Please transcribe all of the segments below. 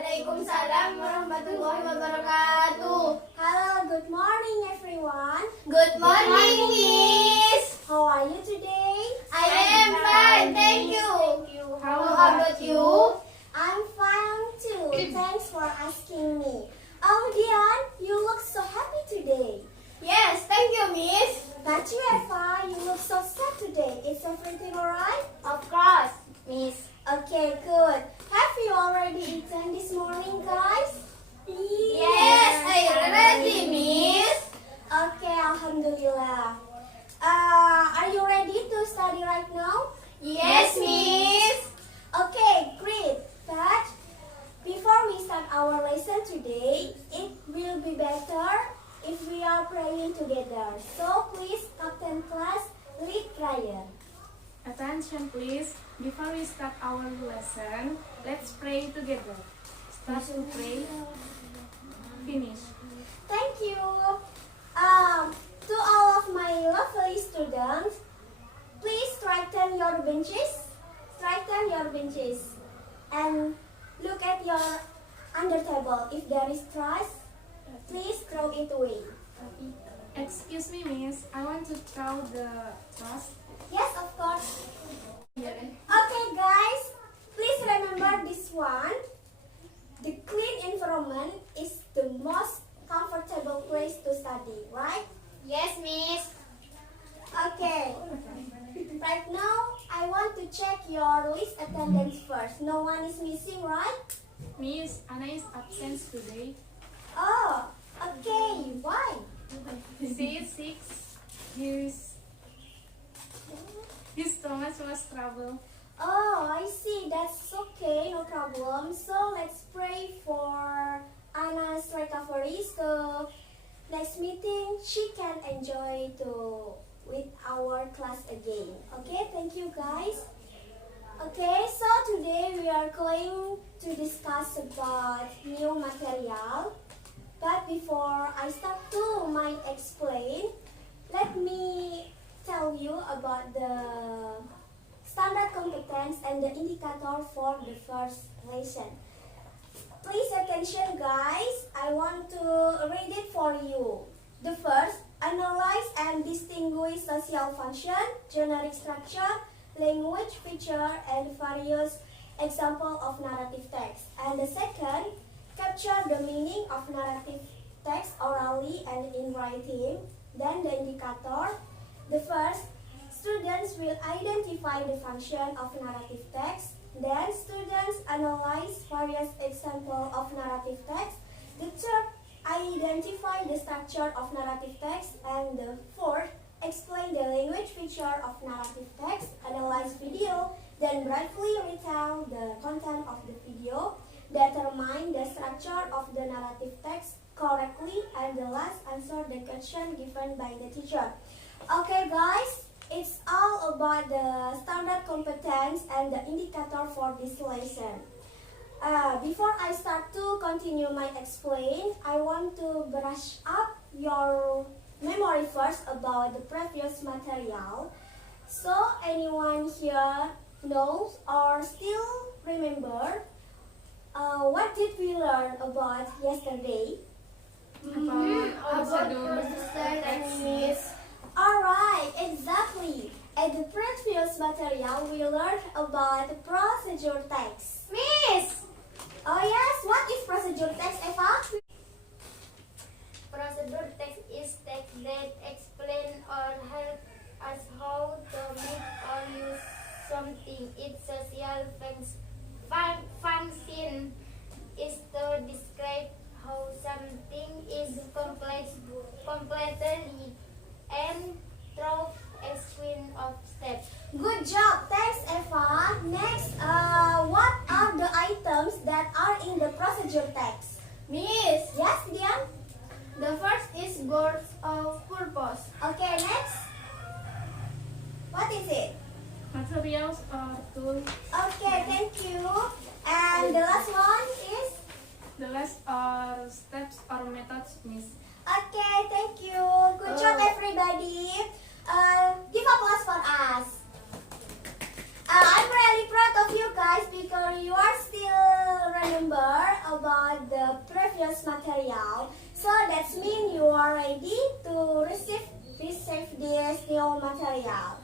Waalaikumsalam warahmatullahi wabarakatuh. Hello, good morning everyone. Good morning, Miss. How are you today? I am fine, thank you. How about you? I'm fine too. Thanks for asking me. Oh, Dian, you look so happy today. Yes, thank you, Miss. But you, Eva, you look so sad today. Is everything alright? Of course, Miss. Okay, good. Have you already eaten this morning, guys? Yes, I ready, Miss. Okay, Alhamdulillah. Are you ready to study right now? Yes, Miss. Okay, great. But before we start our lesson today, it will be better if we are praying together. So please, Captain Class, lead prayer. Attention please, before we start our lesson, let's pray together. Start to pray. Finish. Thank you. To all of my lovely students, please straighten your benches. Straighten your benches. And look at your under table. If there is trash, please throw it away. Excuse me, miss. I want to throw the trash. Yes, of course. Okay, guys. Please remember this one. The clean environment is the most comfortable place to study, right? Yes, Miss. Okay. Right now, I want to check your list attendance first. No one is missing, right? Miss, Anna is absent today. Oh, okay. Why? She is sick. His stomach was trouble. Oh, I see. That's okay. No problem. So let's pray for Anna's recovery. So next meeting, she can enjoy with our class again. Okay, thank you guys. Okay, so today we are going to discuss about new material. But before I start to my explain, let me tell you about the standard competence and the indicator for the first lesson. Please attention guys, I want to read it for you. The first, analyze and distinguish social function, generic structure, language feature, and various example of narrative text. And the second, capture the meaning of narrative text orally and in writing. Then the indicator. The first, students will identify the function of narrative text. Then students analyze various examples of narrative text. The third, identify the structure of narrative text. And the fourth, explain the language feature of narrative text. Analyze video, then briefly retell the content of the video. Determine the structure of the narrative text correctly. And the last, answer the question given by the teacher. Okay guys, it's all about the standard competence and the indicator for this lesson. Before I start to continue my explain, I want to brush up your memory first about the previous material. So anyone here knows or still remember what did we learn about yesterday? About procedure and Miss. Alright, exactly. In the previous material, we learned about the procedure text. Miss. Oh yes, what is procedure text, Eva? Procedure text is text that explain or help us how to make or use something. Its social function is to describe how something is completely and through a string of steps. Good job, thanks Eva. Next, what are the items that are in the procedure text? Miss. Yes, Dian? The first is words of purpose. Okay, next. What is it? Materials or tools. Okay, thank you. And the last one is? The last are steps or methods, miss. Okay, thank you. Good job, everybody. Give applause for us. I'm really proud of you guys because you are still remember new material.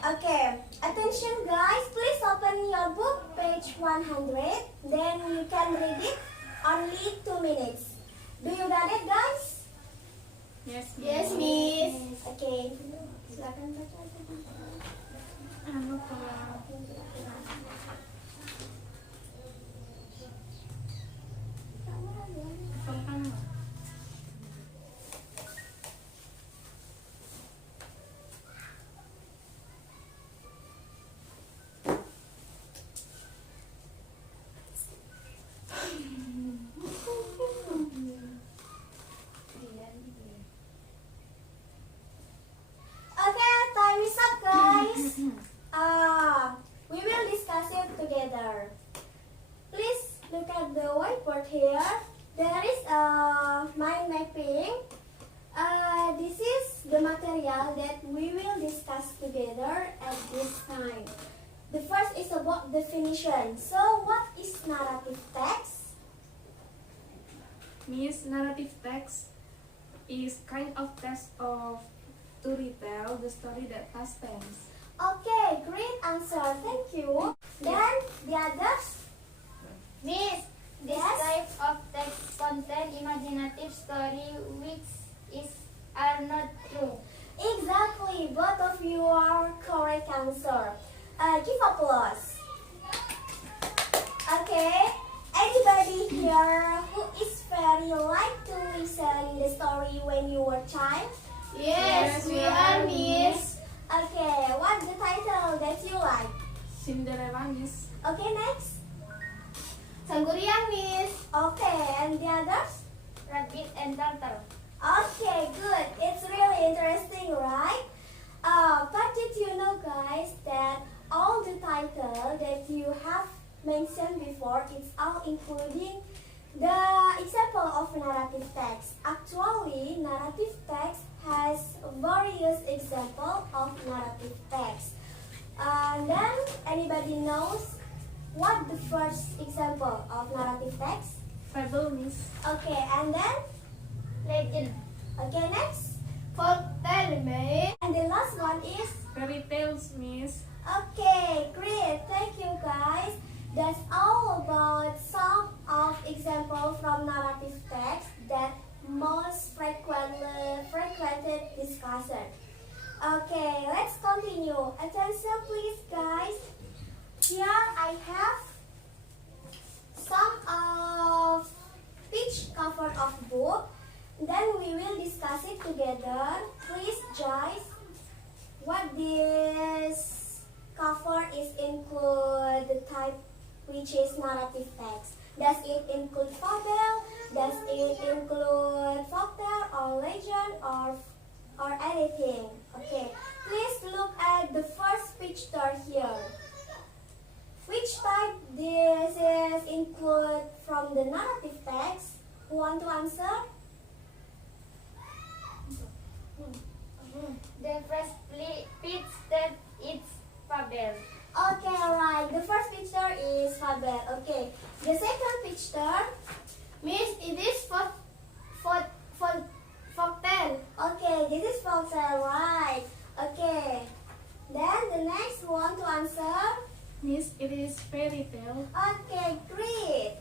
Okay, attention guys, please open your book, page 100. Then you can read it only 2 minutes. Do you got it guys? Yes, Yes, Miss. Okay, silakan baca. Anu kalau tentang Okay, time is up guys. We will discuss it together. Please look at the whiteboard here. There is a mind mapping. This is the material that we will discuss together at this time. The first is about definition. So, what is narrative text? Miss, narrative text is kind of text of to retell the story that past tense. Okay, great answer. Thank you. Then the others. Miss, this Yes? type of text contain imaginative story which are not true. Exactly, both of you are correct answer. Give applause. Okay, anybody here who is very like to listen the story when you were child? Yes, we are, Miss. Okay, what's the title that you like? Cinderella, Miss. Okay, next. Sangguriang, Miss. Okay, and the others? Rabbit and turtle. Okay, good. It's really interesting, right? But did you know, guys, that all the title that you have mentioned before, it's all including the example of narrative text. Actually, narrative text has various example of narrative text. Then, anybody knows what the first example of narrative text? Fable, Miss. Okay, and then? Legend. Okay, next. Folktale, Miss. And the last one is? Fairy tales, Miss. Okay, great. Thank you guys. That's all about some of examples from narrative text that most frequented discussion. Okay, let's continue. Attention please guys. Here I have some of page cover of book. Then we will discuss it together. Please guys, what this cover is include the type which is narrative text. Does it include fable? Does it include folktale or legend or anything? Okay, please look at the first picture here. Which type this is include from the narrative text? Who want to answer? The first pitch that it's fable. Okay, alright. The first picture is fable. Okay. The second picture, Miss, it is folktale. okay, this is folktale, right? Okay. Then the next one to answer. Miss, it is fairy tale. Okay, great.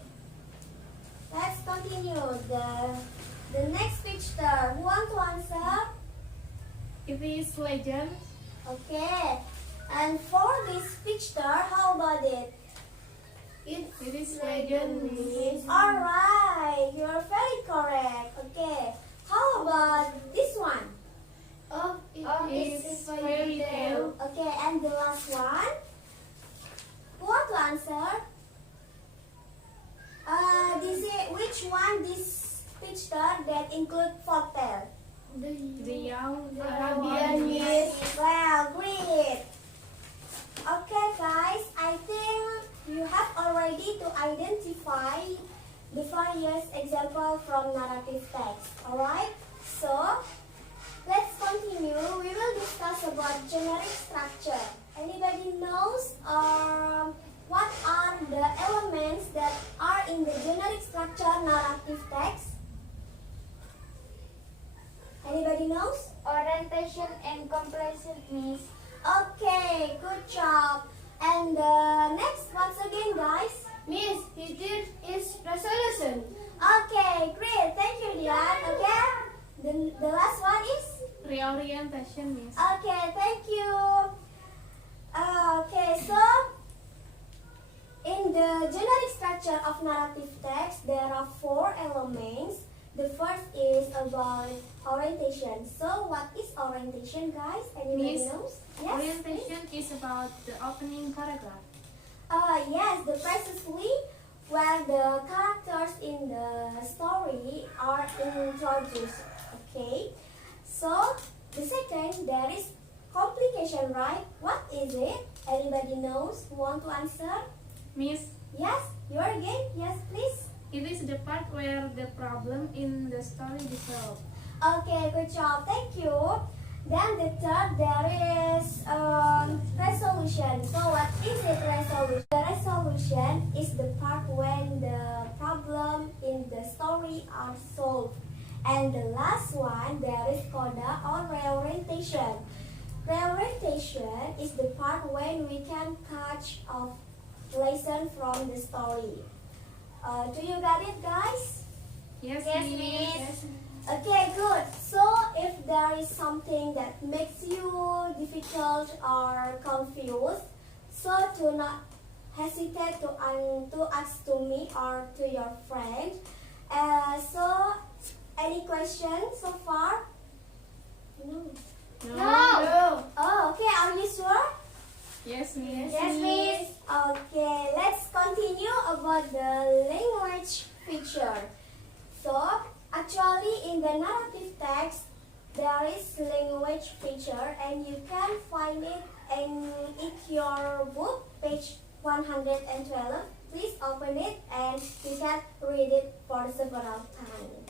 Let's continue. The next picture. Who want to answer? It is legend. Okay. And for this picture, how about it? It is legend, Miss. Alright, you're very correct. Okay. How about this one? Oh, It's fairy tale. Okay, and the last one? Who want to answer? Which one this picture that include folktale? The young Arabian, Miss. Well, great. Okay guys, I think you have already to identify the various examples from narrative text. Alright? So, let's continue. We will discuss about generic structure. Anybody knows what are the elements that are in the generic structure narrative text? Anybody knows? Orientation and completion, Miss. Okay, good job. And the next, once again, guys. Miss, he did is resolution. Okay, great. Thank you, Dian. Okay. The last one is? Reorientation, Miss. Okay, thank you. Okay, so in the generic structure of narrative text, there are 4 elements. The first is about orientation. So, what is orientation, guys? Anybody Miss, knows? Yes. Orientation is about the opening paragraph. Yes, the prisesly where the characters in the story are introduced. Okay. So, the second, there is complication, right? What is it? Anybody knows? Want to answer? Miss, Yes, your again? Yes, please. it is the part where the problem in the story is solved. Okay, good job. Thank you. Then the third, there is resolution. So what is it, resolution? The resolution is the part when the problem in the story are solved. And the last one, there is coda or reorientation. Reorientation is the part when we can catch a lesson from the story. Do you got it, guys? Yes, Yes, Miss. Miss. Okay, good. So if there is something that makes you difficult or confused, so do not hesitate to ask to me or to your friend. So any questions so far? No. No. Oh, okay. Are you sure? Yes, Miss. Yes, Miss. Okay, let's continue about the language feature. So, actually in the narrative text, there is language feature and you can find it in your book, page 112. Please open it and you can read it for several times.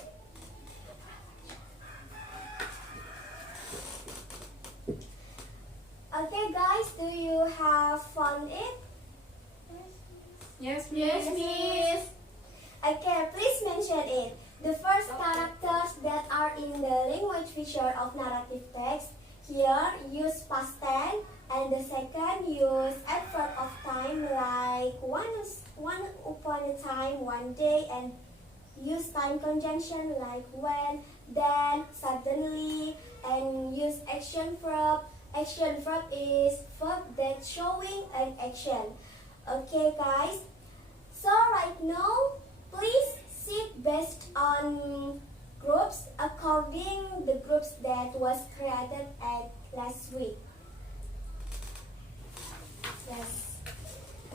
Okay guys, do you have found it? Yes, Miss. Yes, Miss. Okay, please mention it. The first characters that are in the language feature of narrative text here use past tense, and the second use adverb of time like one upon a time, one day, and use time conjunction like when, then, suddenly, and use action verb. Action verb is verb that showing an action. Okay guys, so right now please sit based on groups according the groups that was created at last week. Yes.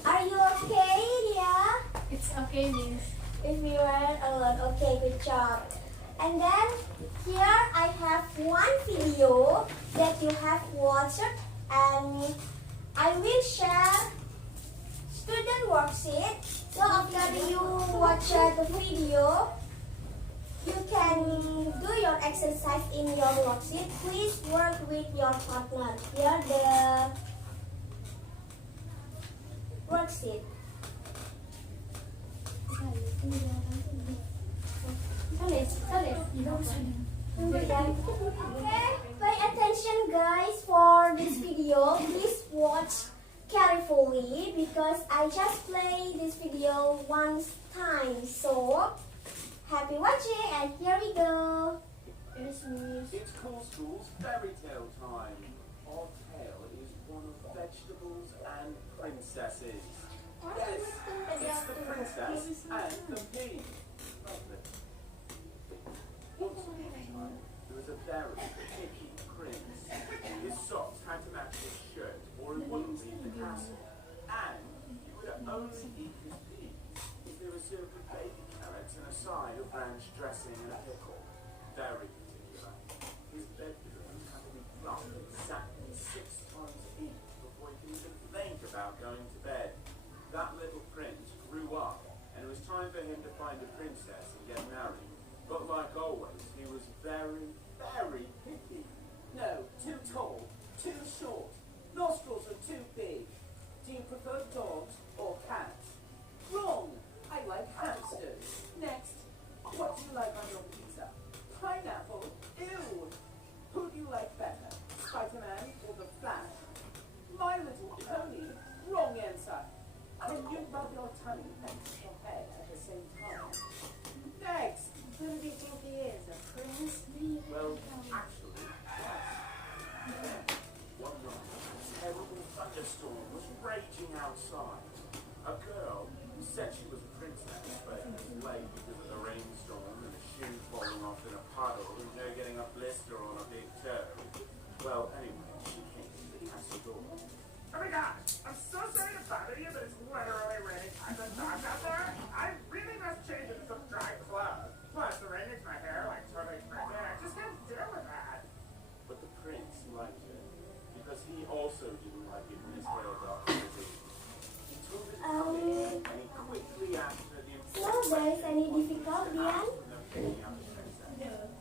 Are you okay, yeah? It's okay, Miss. If you were alone, okay, good job. And then here I have one video that you have watched, and I will share student worksheet. So after you watch the video, you can do your exercise in your worksheet. Please work with your partner. Here the worksheet. Okay, pay attention guys for this video. Please watch carefully because I just play this video one time. So, happy watching and here we go. Yes, Miss. It's Coastal's fairy tale time. Our tale is one of vegetables and princesses. Yes, it's the princess and the pea. Once upon a time, there was a very picky prince. His socks had to match his shirt or he wouldn't leave the castle. And he would only eat his peas if they were served with baby carrots and a side of ranch dressing and a pickle. Very particular. His bedroom had to be plumbed and satin 6 times each before he could even think about going to bed. That little prince grew up, and it was time for him to find a princess and get married. But like always, he was very, very picky. No, too tall, too short, nostrils are too big. Do you prefer dogs or cats? Wrong! I like hamsters. Next, what do you like on your pizza? Pineapple? Ew! outside. A girl who said she was a princess, but was late because of the rainstorm and the shoe falling off in a puddle and no getting a blister on a big toe. Well, anyway, she came to the castle door. Oh my god, I'm so sorry to bother you, but it's literally raining tons of dogs out there. I really must change into some dry clothes. Plus, the rain makes my hair like totally crazy. I just can't deal with that. But the prince liked it, because he also didn't like it when his hair got frizzy. He told it to come in, and he quickly asked her the So there is any difficulty, Dian? picking out the princess.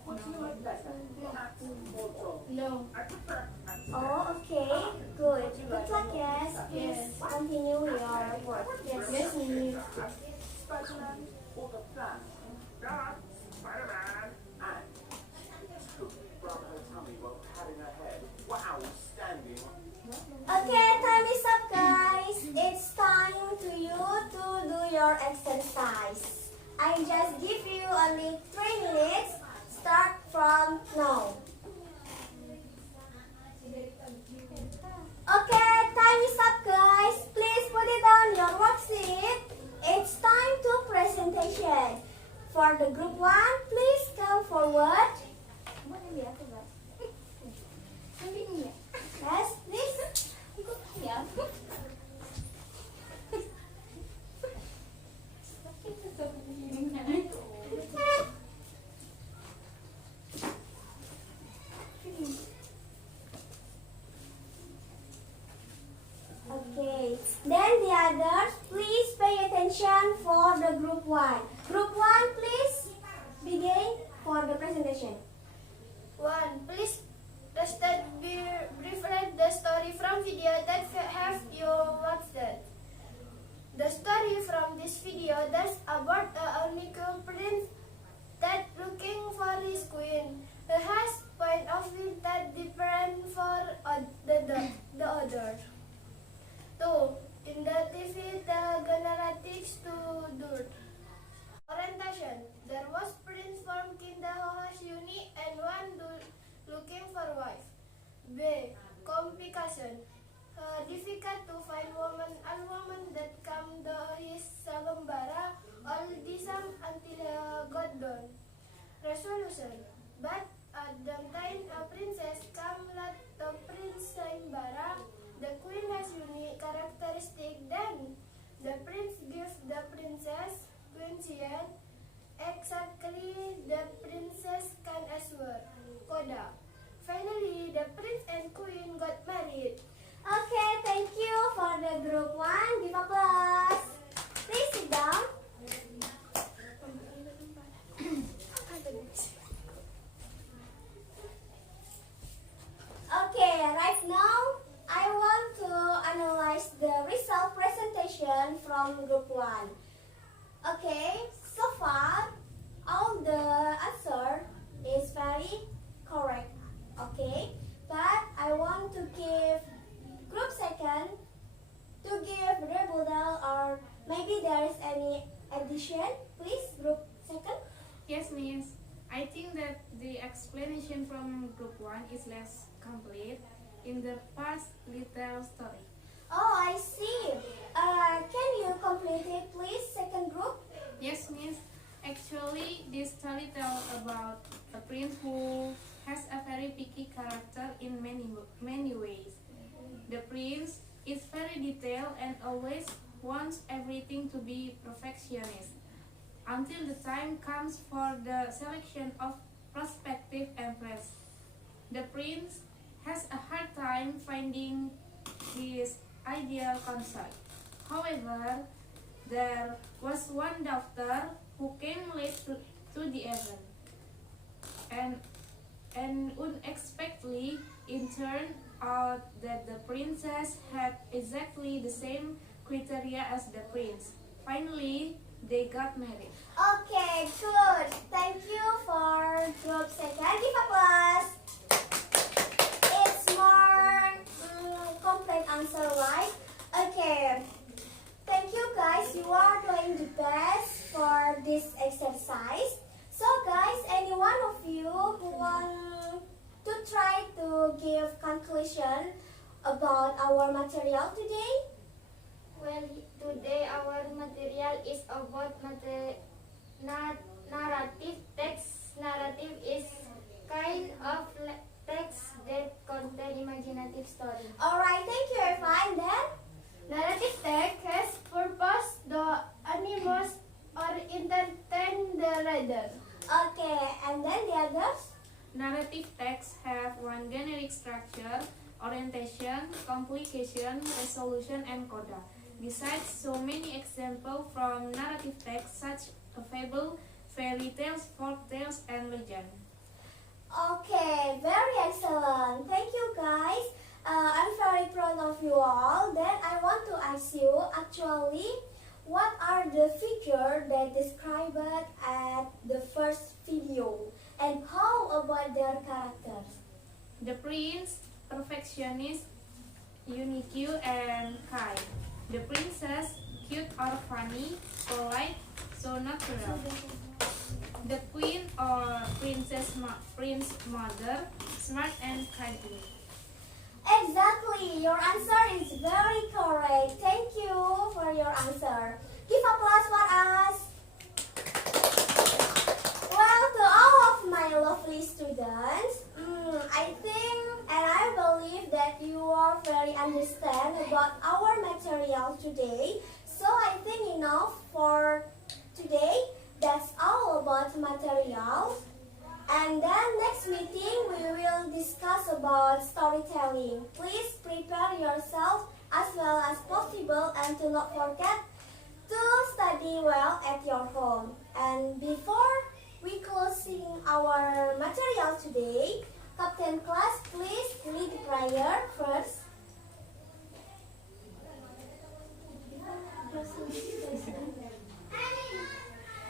What do you like better, cats or dogs? No. I prefer cats. Oh, okay. Good. Good luck, yes. Please continue your work. Yes, Miss. Spider-Man or the Flash? Dog, Spider-Man. And she totally rubbed her tummy while patting her head. Wow, standing on Okay, time is up, guys. It's time to you to do your exercise. I just give you only 3 minutes. Start from now. Okay, time is up, guys. Please put it on your worksheet. It's time to presentation. For the group 1, please come forward. Yes, please. Okay, then the others, please pay attention for the group 1. Group 1, please begin for the presentation. 1. Please briefly the story from video that have you watched. The story from this video that's about a unequal prince that looking for his queen. He has point of view that different for the other. 2. In the TV, the genetics to dirt. Orientation. There was prince from Kinda who has unique and one looking for wife. B. Complication. Difficult to find woman and woman that come to his sayembara all disam until got done. Resolution. But at the time a princess come let the prince sayembara, the queen has unique characteristic. Then the prince gives the princess queen exactly the princess can assure. Coda. Finally, the prince and queen got married. Okay, thank you for the group 1. Give applause. Please sit down. Okay, right now I want to analyze the result presentation from group 1. Okay, so far all the answer is very correct. Okay, but I want to give group 2 to give rebuttal, or maybe there is any addition. Please, group 2. Yes, Miss. I think that the explanation from group 1 is less complete in the past little story. Oh, I see. Can you complete it, please, second group? Yes, Miss. Actually, this story tells about a prince who has a very picky character in many ways. The prince is very detailed and always wants everything to be perfectionist. Until the time comes for the selection of prospective empress, the prince has a hard time finding his ideal consort. However, there was one daughter who came late to the event, and unexpectedly it turned out that the princess had exactly the same criteria as the prince. Finally, they got married. Okay, good. Thank you for group 2. Give applause. It's more complete answer, right? Okay. Thank you, guys. You are doing the best for this exercise. So, guys, any one of you who want to try to give conclusion about our material today? Well, today our material is about narrative text. Narrative is kind of text that contain imaginative story. Alright, thank you, Eva. And then? Narrative text has purpose to animate or entertain the reader. Okay, and then the others? Narrative texts have one generic structure, orientation, complication, resolution, and coda. Besides, so many examples from narrative texts such as fable, fairy tales, folk tales, and legend. Okay, very excellent. Thank you, guys. I'm very proud of you all. Then I want to ask you, actually, what are the features that described at the first video? And how about their characters? The prince, perfectionist, unique, and kind. The princess, cute or funny, polite, so natural. The queen or prince mother, smart and kindly. Exactly, your answer is very correct. Thank you for your answer. Give applause for us. Well, to all of my lovely students, I think and I believe that you are very understand about our material today. So I think enough for today. That's all about materials. And then next meeting we will discuss about storytelling. Please prepare yourself as well as possible and do not forget to study well at your home. And before we closing our material today, Captain class, please lead prayer first.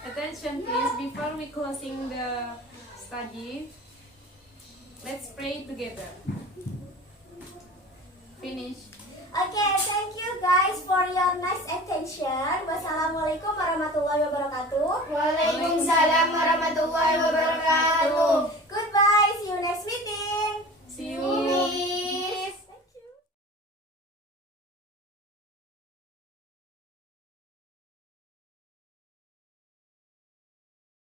Attention please, before we closing the study, let's pray together. Finish. Okay, thank you guys for your nice attention. Wassalamualaikum warahmatullahi wabarakatuh. Waalaikumsalam warahmatullahi wabarakatuh.